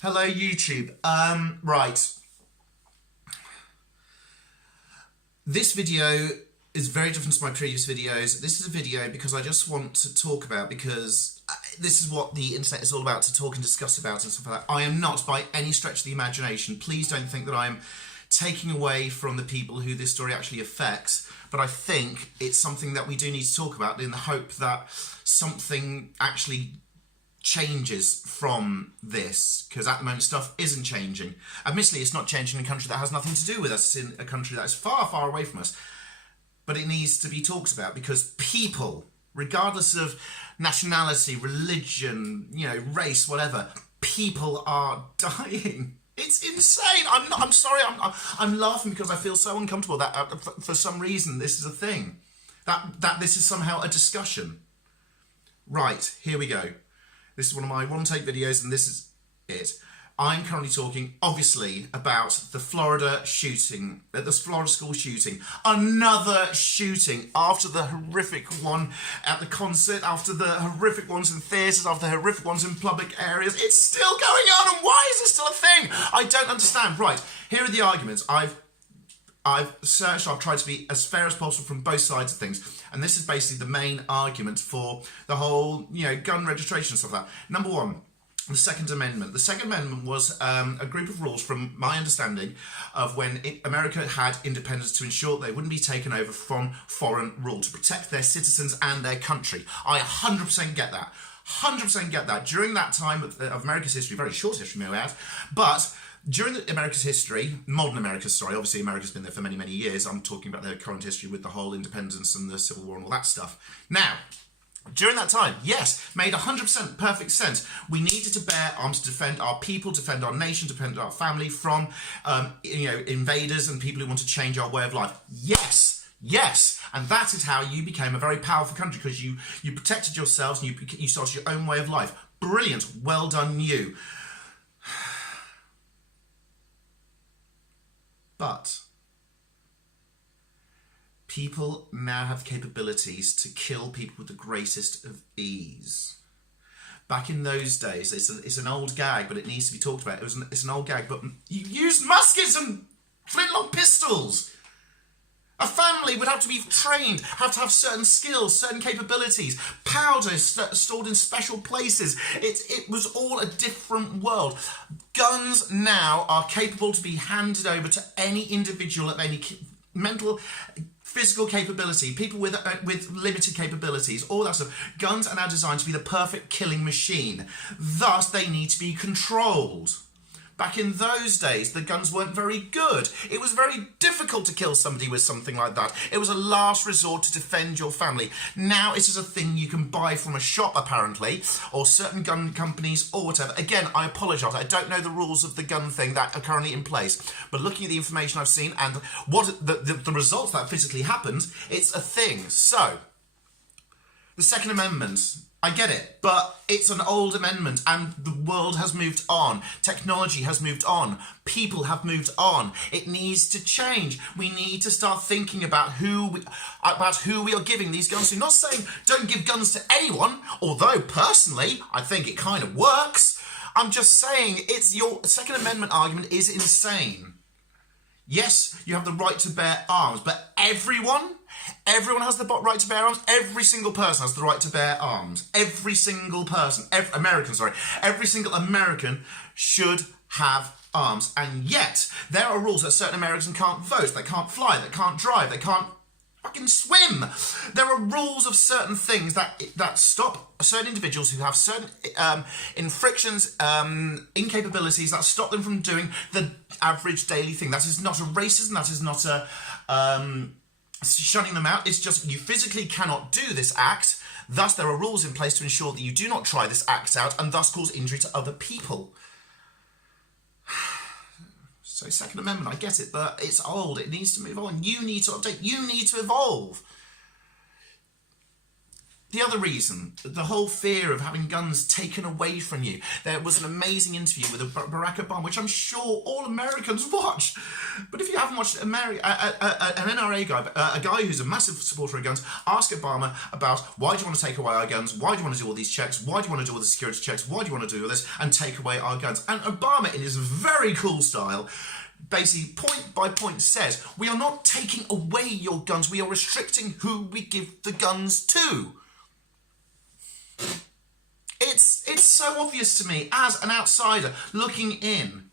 Hello, YouTube. Right. This video is very different to my previous videos. This is a video because I just want to talk about, because this is what the internet is all about, to talk and discuss about and stuff like that. I am not, by any stretch of the imagination, please don't think that I am taking away from the people who this story actually affects, but I think it's something that we do need to talk about in the hope that something actually changes from this, because at the moment stuff isn't changing. Admittedly, it's not changing in a country that has nothing to do with us. It's in a country that is far, far away from us. But it needs to be talked about because people, regardless of nationality, religion, race, whatever, people are dying. It's insane. I'm sorry. I'm laughing because I feel so uncomfortable that for some reason this is a thing. That this is somehow a discussion. Right, here we go. This is one of my one-take videos, and this is it. I'm currently talking, obviously, about the Florida shooting, the Florida school shooting. Another shooting after the horrific one at the concert, after the horrific ones in theatres, after the horrific ones in public areas. It's still going on, and why is this still a thing? I don't understand. Right, here are the arguments. I've searched, I've tried to be as fair as possible from both sides of things, and this is basically the main argument for the whole, gun registration and stuff like that. Number one, the Second Amendment. The Second Amendment was a group of rules, from my understanding, of when America had independence, to ensure they wouldn't be taken over from foreign rule, to protect their citizens and their country. I 100% get that. 100% get that. During that time of America's history, very short history, may I add, but during America's history, modern America's story, obviously America's been there for many, many years. I'm talking about their current history with the whole independence and the Civil War and all that stuff. Now, during that time, yes, made 100% perfect sense. We needed to bear arms to defend our people, defend our nation, defend our family from, invaders and people who want to change our way of life. Yes, yes, and that is how you became a very powerful country, because you protected yourselves and you started your own way of life. Brilliant, well done you. But people now have capabilities to kill people with the greatest of ease. Back in those days, it's an old gag, but it needs to be talked about. It's an old gag, but you used muskets and flintlock pistols. A family would have to be trained, have to have certain skills, certain capabilities, powder stored in special places. It was all a different world. Guns now are capable to be handed over to any individual of any mental, physical capability, people with limited capabilities, all that stuff. Guns are now designed to be the perfect killing machine. Thus, they need to be controlled. Back in those days, the guns weren't very good. It was very difficult to kill somebody with something like that. It was a last resort to defend your family. Now it is a thing you can buy from a shop, apparently, or certain gun companies or whatever. Again, I apologise. I don't know the rules of the gun thing that are currently in place. But looking at the information I've seen and what the results that physically happened, it's a thing. So, the Second Amendment, I get it, but it's an old amendment and the world has moved on. Technology has moved on. People have moved on. It needs to change. We need to start thinking about who we are giving these guns to. Not saying don't give guns to anyone, although personally I think it kind of works. I'm just saying your Second Amendment argument is insane. Yes, you have the right to bear arms, but everyone has the right to bear arms. Every single person has the right to bear arms. Every single person, every single American should have arms. And yet, there are rules that certain Americans can't vote, they can't fly, they can't drive, they can't fucking swim. There are rules of certain things that stop certain individuals who have certain infractions, incapabilities, that stop them from doing the average daily thing. That is not a racism, that is not a shutting them out. It's just you physically cannot do this act. Thus, there are rules in place to ensure that you do not try this act out and thus cause injury to other people. So, Second Amendment, I get it, but it's old. It needs to move on. You need to update. You need to evolve. The other reason, the whole fear of having guns taken away from you. There was an amazing interview with Barack Obama, which I'm sure all Americans watch. But if you haven't watched an NRA guy, a guy who's a massive supporter of guns, ask Obama about why do you want to take away our guns? Why do you want to do all these checks? Why do you want to do all the security checks? Why do you want to do all this and take away our guns? And Obama, in his very cool style, basically point by point says, we are not taking away your guns, we are restricting who we give the guns to. It's so obvious to me as an outsider looking in.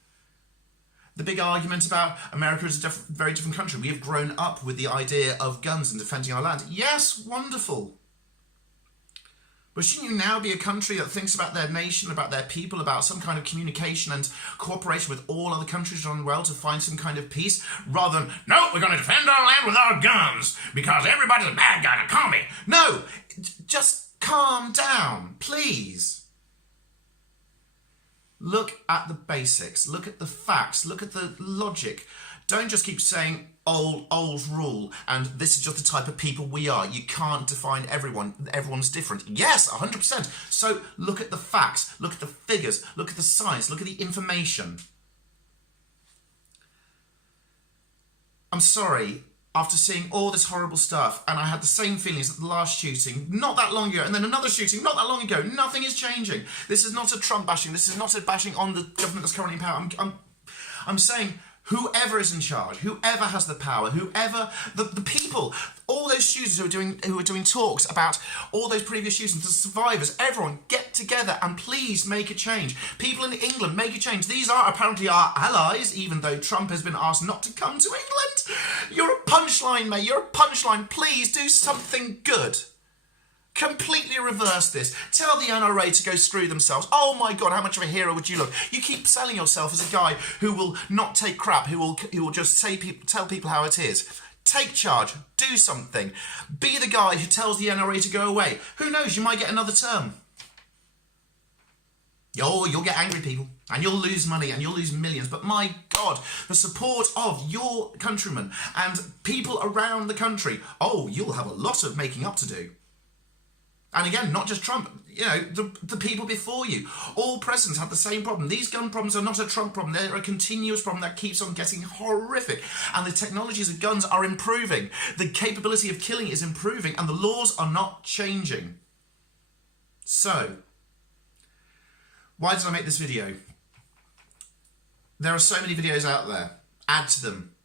The big argument about America is a very different country. We have grown up with the idea of guns and defending our land. Yes, wonderful. But shouldn't you now be a country that thinks about their nation, about their people, about some kind of communication and cooperation with all other countries around the world to find some kind of peace, rather than, no, we're going to defend our land with our guns because everybody's a bad guy in a commie. No, just calm down, please. Look at the basics, look at the facts, look at the logic. Don't just keep saying old rule and this is just the type of people we are. You can't define everyone. Everyone's different. Yes, 100%. So look at the facts, look at the figures, look at the science, look at the information. I'm sorry, after seeing all this horrible stuff, and I had the same feelings at the last shooting, not that long ago, and then another shooting, not that long ago, nothing is changing. This is not a Trump bashing, this is not a bashing on the government that's currently in power. I'm saying whoever is in charge, whoever has the power, whoever, the people, all those students who are doing talks about all those previous shootings, the survivors, everyone get together and please make a change. People in England, make a change. These are apparently our allies, even though Trump has been asked not to come to England. You're a punchline, mate. You're a punchline. Please do something good. Completely reverse this. Tell the NRA to go screw themselves. Oh my God, how much of a hero would you look? You keep selling yourself as a guy who will not take crap, who will just tell people how it is. Take charge. Do something. Be the guy who tells the NRA to go away. Who knows? You might get another term. Oh, you'll get angry people, and you'll lose money, and you'll lose millions. But my God, the support of your countrymen and people around the country. Oh, you'll have a lot of making up to do. And again, not just Trump, you know, the people before you. All presidents have the same problem. These gun problems are not a Trump problem. They're a continuous problem that keeps on getting horrific. And the technologies of guns are improving. The capability of killing is improving. And the laws are not changing. So, why did I make this video? There are so many videos out there. Add to them.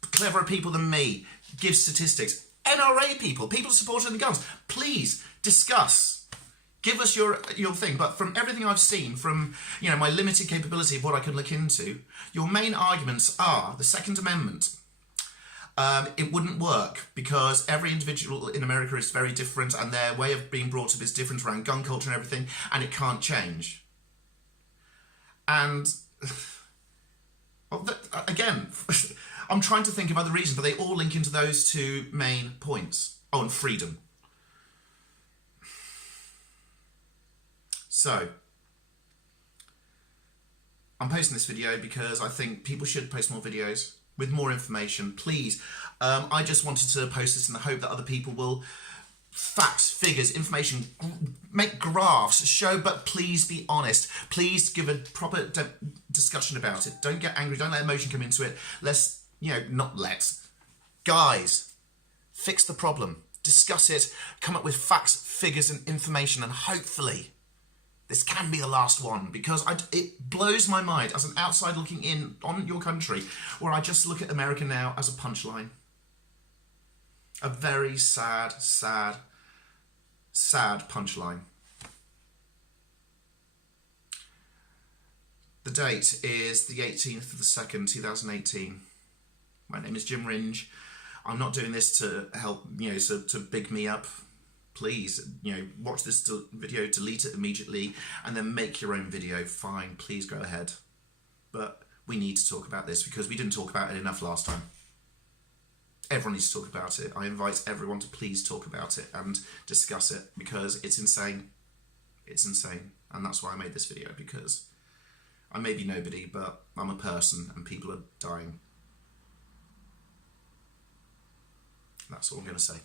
Cleverer people than me. Give statistics. NRA people supporting the guns, please discuss. Give us your thing. But from everything I've seen, from my limited capability of what I can look into, your main arguments are the Second Amendment. It wouldn't work because every individual in America is very different and their way of being brought up is different around gun culture and everything, and it can't change. And again, I'm trying to think of other reasons, but they all link into those two main points. Oh, and freedom. So, I'm posting this video because I think people should post more videos with more information, please. I just wanted to post this in the hope that other people will facts, figures, information, make graphs, show, but please be honest. Please give a proper discussion about it. Don't get angry, don't let emotion come into it. Guys, fix the problem, discuss it, come up with facts, figures and information, and hopefully this can be the last one, because it blows my mind as an outsider looking in on your country, where I just look at America now as a punchline. A very sad, sad, sad punchline. The date is the 18th of the 2nd, 2018. My name is Jim Ringe. I'm not doing this to help, to big me up. Please, watch this video, delete it immediately, and then make your own video. Fine, please go ahead. But we need to talk about this because we didn't talk about it enough last time. Everyone needs to talk about it. I invite everyone to please talk about it and discuss it because it's insane. It's insane. And that's why I made this video, because I may be nobody, but I'm a person and people are dying. That's all I'm going to say.